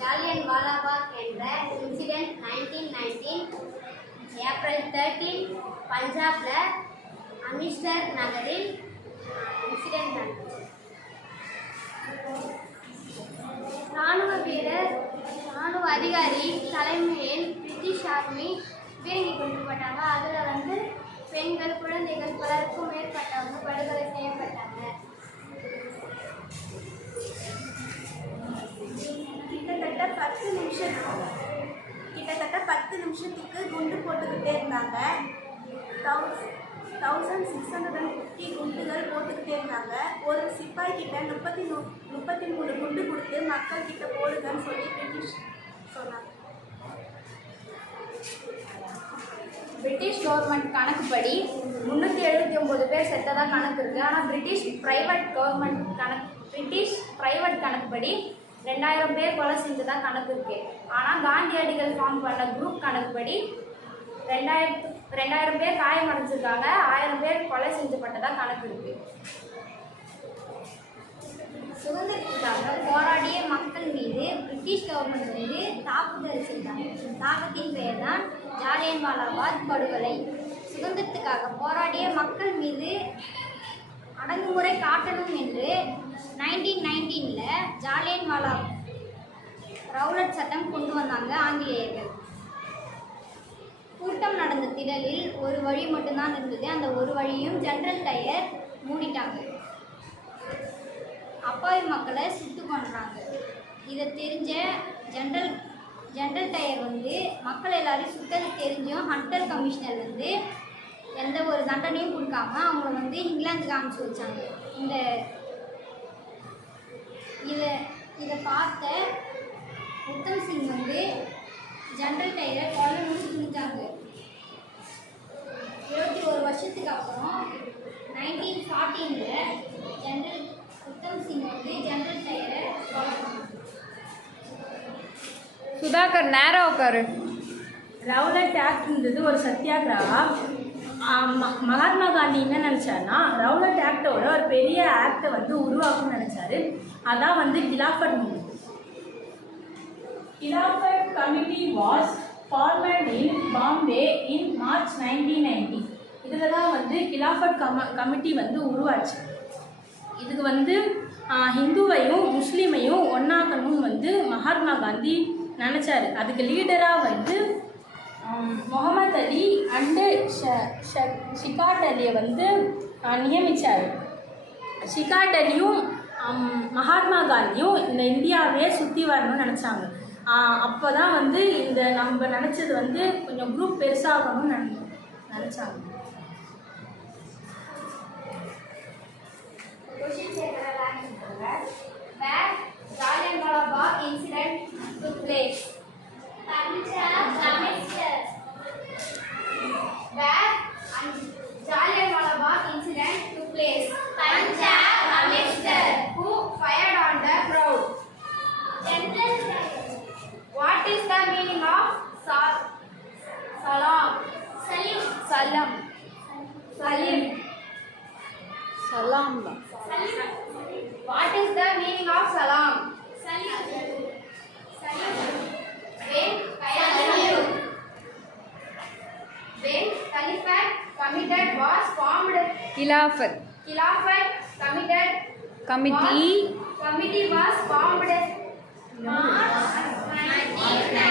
ஜாலியன்வாலாபாக் என்ற incident 1919 April 13 பஞ்சாப்ல அமிர்தசர் நகரில் இன்சிடென்ட் நடந்துச்சு. ராணுவ வீரர், ராணுவ அதிகாரி தலைமையில் பிரிட்டிஷ் ஆர்மி பீரங்கி கொல்லப்பட்டாங்க. அதில் பெண்கள், குழந்தைகள் பலருக்கும் மேற்பட்டவங்க படுகொலை செய்யப்பட்டாங்க. கிட்டத்தட்ட 10 நிமிஷத்துக்கு குண்டு போட்டுக்கிட்டே இருந்தாங்க. 1650 குண்டுகள் போட்டுக்கிட்டே இருந்தாங்க. ஒரு சிப்பாய் கிட்ட 33 குண்டு கொடுத்து மக்கள் கிட்ட போடுங்கன்னு சொல்லி பிரிட்டிஷ் சொன்னாங்க. பிரிட்டிஷ் கவர்மெண்ட் கணக்குப்படி 379 பேர் செத்ததாக கணக்கு இருக்குது. ஆனால் பிரிட்டிஷ் ப்ரைவேட் கணக்குப்படி 2000 பேர் கொலை செஞ்சதாக கணக்கு இருக்குது. ஆனால் காந்தியடிகள் ஃபார்ம் பண்ண குரூப் கணக்குப்படி 2000 பேர் காயமடைஞ்சிருக்காங்க, 1000 பேர் கொலை செஞ்சப்பட்டதாக கணக்கு இருக்குது. சுதந்திரத்துக்காக போராடிய மக்கள் மீது பிரிட்டிஷ் கவர்மெண்ட் தாக்குதல் செஞ்சாங்க. தாக்கத்தின் பெயர் தான் ஜாலியன்வாலாபாக் படுகொலை. சுதந்திரத்துக்காக போராடிய மக்கள் மீது அடங்குமுறை காட்டணும் என்று 1919 ஜாலியன்வாலா ரவுலட் சட்டம் கொண்டு வந்தாங்க ஆங்கிலேயர்கள். கூட்டம் நடந்த திடலில் ஒரு வழி மட்டும்தான் இருந்தது. அந்த ஒரு வழியும் ஜெனரல் டயர் மூடிட்டாங்க. அப்பாவி மக்களை சுட்டு கொன்றாங்க. இதை தெரிஞ்ச ஜெனரல் டயர் மக்கள் எல்லாரையும் சுட்டது தெரிஞ்சும் ஹண்டர் கமிஷனர் எந்த ஒரு தண்டனையும் கொடுக்காம அவங்கள இங்கிலாந்துக்கு அனுப்பிச்சி வச்சாங்க. இதை பார்த்த உத்தம் சிங் ஜெனரல் டயரை கொல்லணும்னு துணிஞ்சாங்க. 21 வருஷத்துக்கு அப்புறம் 1914 ஜெனரல் உத்தம் சிங் ஜெனரல் டயரை கொல்லணும். சுதாகர் நேரம் உட்காரு. ரவுலட் ஆக்ட்ன்றது ஒரு சத்தியாகிரகா. மகாத்மா காந்தி என்ன நினச்சாருன்னா, ரவுலட் ஆக்டோட ஒரு பெரிய ஆக்டை உருவாக்கணும்னு நினச்சாரு. அதான் Khilafat movement. Khilafat Committee was formed in Bombay in March 1990. இதில் தான் Khilafat கமிட்டி உருவாச்சு. இதுக்கு ஹிந்துவையும் முஸ்லீமையும் ஒன்றாக்கணும்னு மகாத்மா காந்தி நினச்சாரு. அதுக்கு லீடராக முகமது அலி அண்டு ஷிகாட் அலியை நியமித்தார். ஷிகாட் அலியும் மகாத்மா காந்தியும் இந்த இந்தியாவே சுற்றி வரணும்னு நினச்சாங்க. அப்போ தான் இந்த நம்ம நினச்சது கொஞ்சம் குரூப் பெருசாகணும்னு நினச்சாங்க. Where Jallianwala incident took place? Punjab, Amritsar. Where Jallianwala incident took place? Punjab, Amritsar. Who fired on the crowd? General. What is the meaning of salam? Salam. What is the meaning of salam? When Caliphate committed was formed. Khilafat committee was formed March 1990.